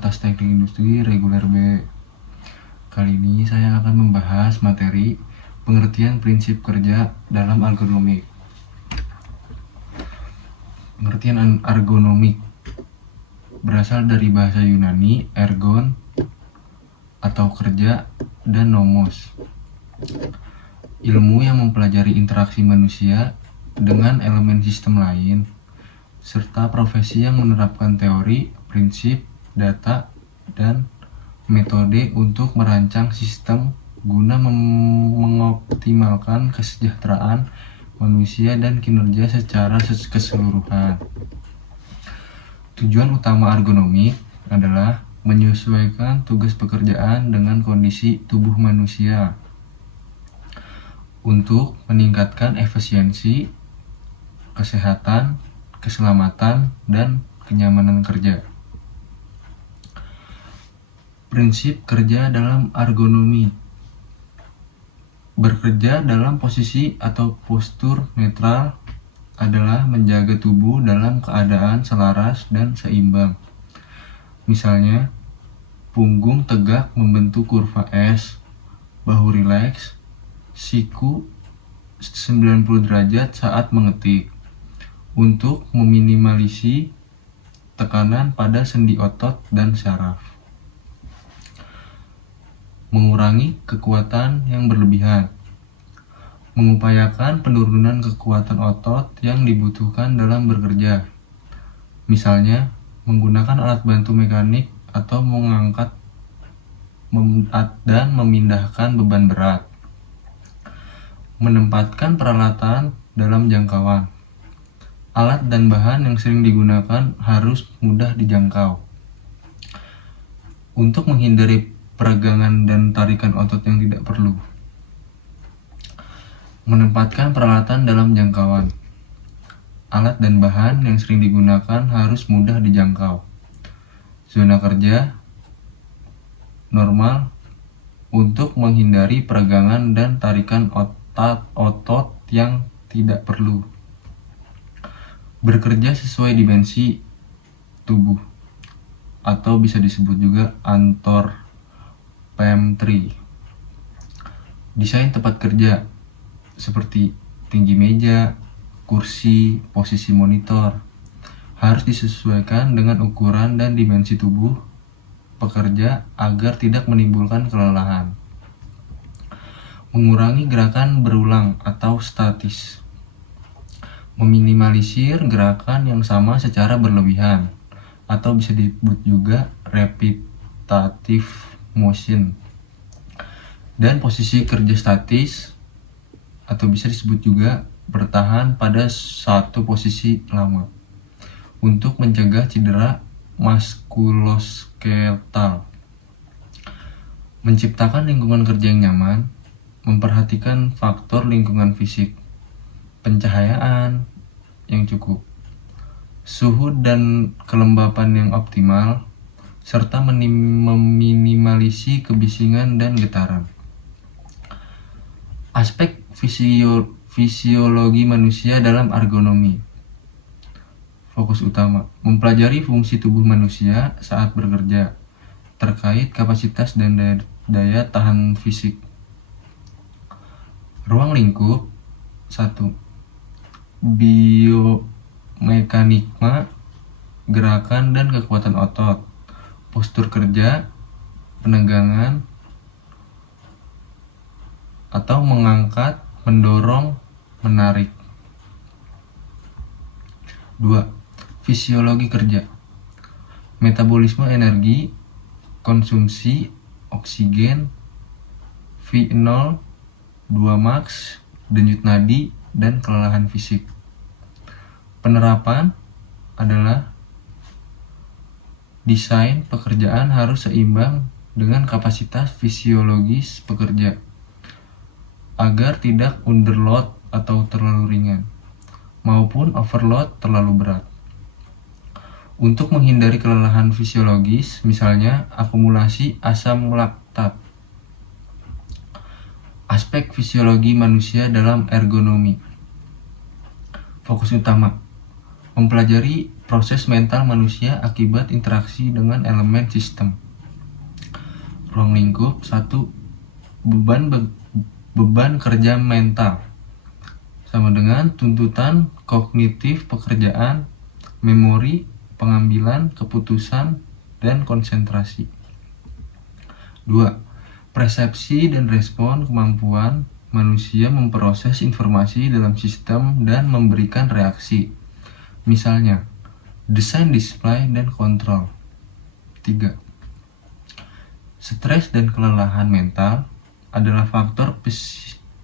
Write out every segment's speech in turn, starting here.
Fakultas Teknik Industri Reguler B. Kali ini saya akan membahas materi pengertian prinsip kerja dalam ergonomik. Pengertian ergonomik berasal dari bahasa Yunani ergon atau kerja dan nomos, ilmu yang mempelajari interaksi manusia dengan elemen sistem lain, serta profesi yang menerapkan teori, prinsip, data, dan metode untuk merancang sistem guna mengoptimalkan kesejahteraan manusia dan kinerja secara keseluruhan. Tujuan utama ergonomik adalah menyesuaikan tugas pekerjaan dengan kondisi tubuh manusia untuk meningkatkan efisiensi, kesehatan, keselamatan, dan kenyamanan kerja. Prinsip kerja dalam ergonomi: bekerja dalam posisi atau postur netral adalah menjaga tubuh dalam keadaan selaras dan seimbang. Misalnya, punggung tegak membentuk kurva S, bahu rileks, siku 90 derajat saat mengetik, untuk meminimalisasi tekanan pada sendi otot dan syaraf. Mengurangi kekuatan yang berlebihan. Mengupayakan penurunan kekuatan otot yang dibutuhkan dalam bekerja. Misalnya, menggunakan alat bantu mekanik atau mengangkat dan memindahkan beban berat. Menempatkan peralatan dalam jangkauan. Alat dan bahan yang sering digunakan harus mudah dijangkau. Untuk menghindari peregangan dan tarikan otot yang tidak perlu. Menempatkan peralatan dalam jangkauan. Alat dan bahan yang sering digunakan harus mudah dijangkau. Zona kerja normal untuk menghindari peregangan dan tarikan otot yang tidak perlu. Bekerja sesuai dimensi tubuh atau bisa disebut juga antorpem-3. Desain tempat kerja seperti tinggi meja, kursi, posisi monitor harus disesuaikan dengan ukuran dan dimensi tubuh pekerja agar tidak menimbulkan kelelahan. Mengurangi gerakan berulang atau statis. Meminimalisir gerakan yang sama secara berlebihan atau bisa disebut juga repetitive motion. Dan posisi kerja statis atau bisa disebut juga bertahan pada satu posisi lama untuk mencegah cedera muskuloskeletal. Menciptakan lingkungan kerja yang nyaman, memperhatikan faktor lingkungan fisik, pencahayaan yang cukup, suhu dan kelembapan yang optimal, serta meminimalisasi kebisingan dan getaran. Aspek fisiologi manusia dalam ergonomi. Fokus utama: mempelajari fungsi tubuh manusia saat bekerja, terkait kapasitas dan daya tahan fisik. Ruang lingkup 1. Biomekanikma, gerakan dan kekuatan otot, postur kerja, penegangan atau mengangkat, mendorong, menarik. 2. Fisiologi kerja, metabolisme energi, konsumsi oksigen, V0, 2 max, denyut nadi, dan kelelahan fisik. Penerapan adalah desain pekerjaan harus seimbang dengan kapasitas fisiologis pekerja agar tidak underload atau terlalu ringan maupun overload terlalu berat. Untuk menghindari kelelahan fisiologis, misalnya akumulasi asam laktat. Aspek fisiologi manusia dalam ergonomi. Fokus utama: mempelajari proses mental manusia akibat interaksi dengan elemen sistem. Ruang lingkup 1. Beban kerja mental sama dengan tuntutan kognitif pekerjaan, memori, pengambilan keputusan, dan konsentrasi. 2. Persepsi dan respon kemampuan manusia memproses informasi dalam sistem dan memberikan reaksi. Misalnya, desain display dan kontrol. 3. Stres dan kelelahan mental adalah faktor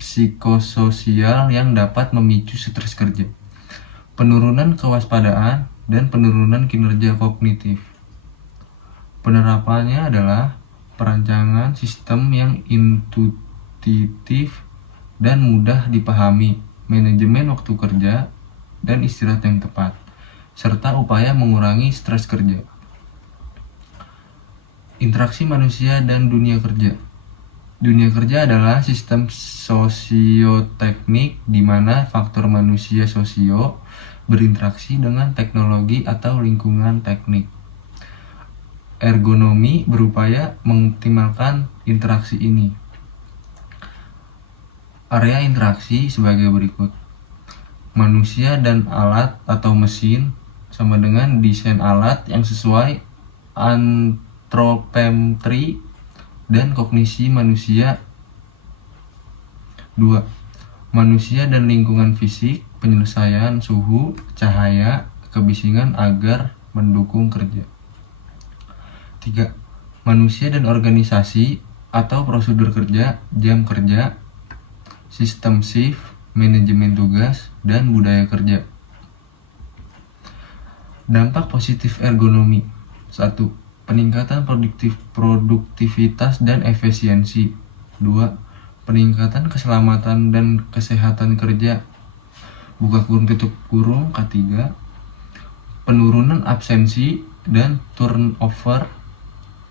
psikososial yang dapat memicu stres kerja, penurunan kewaspadaan, dan penurunan kinerja kognitif. Penerapannya adalah perancangan sistem yang intuitif dan mudah dipahami, manajemen waktu kerja, dan istirahat yang tepat, serta upaya mengurangi stres kerja. Interaksi manusia dan dunia kerja. Dunia kerja adalah sistem sosioteknik di mana faktor manusia sosio berinteraksi dengan teknologi atau lingkungan teknik. Ergonomi berupaya mengoptimalkan interaksi ini. Area interaksi sebagai berikut. Manusia dan alat atau mesin sama dengan desain alat yang sesuai antropometri dan kognisi manusia. 2. Manusia dan lingkungan fisik, penyelesaian suhu, cahaya, kebisingan agar mendukung kerja. 3. Manusia dan organisasi atau prosedur kerja, jam kerja, sistem shift, manajemen tugas, dan budaya kerja. Dampak positif ergonomi. 1. Peningkatan produktivitas dan efisiensi. 2. Peningkatan keselamatan dan kesehatan kerja. Buka kurung tutup kurung K3. Penurunan absensi dan turnover.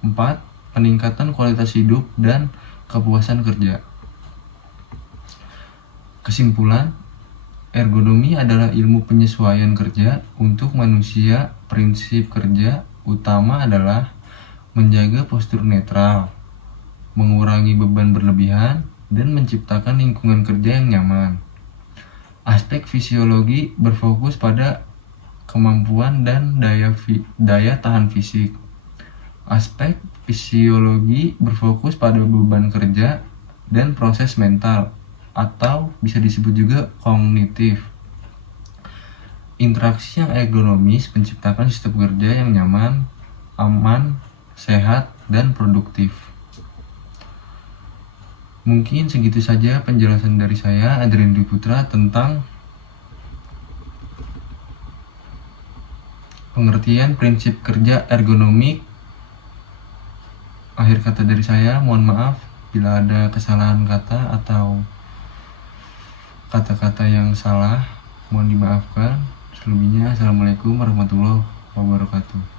4. Peningkatan kualitas hidup dan kepuasan kerja. Kesimpulan, ergonomi adalah ilmu penyesuaian kerja untuk manusia. Prinsip kerja utama adalah menjaga postur netral, mengurangi beban berlebihan, dan menciptakan lingkungan kerja yang nyaman. Aspek fisiologi berfokus pada kemampuan dan daya tahan fisik. Aspek fisiologi berfokus pada beban kerja dan proses mental, atau bisa disebut juga kognitif. Interaksi yang ergonomis menciptakan sistem kerja yang nyaman, aman, sehat, dan produktif. Mungkin segitu saja penjelasan dari saya, Adrian Dwi Putra, tentang pengertian prinsip kerja ergonomik. Akhir kata dari saya, mohon maaf bila ada kesalahan kata atau kata-kata yang salah, mohon dimaafkan. Selebihnya, Assalamualaikum warahmatullahi wabarakatuh.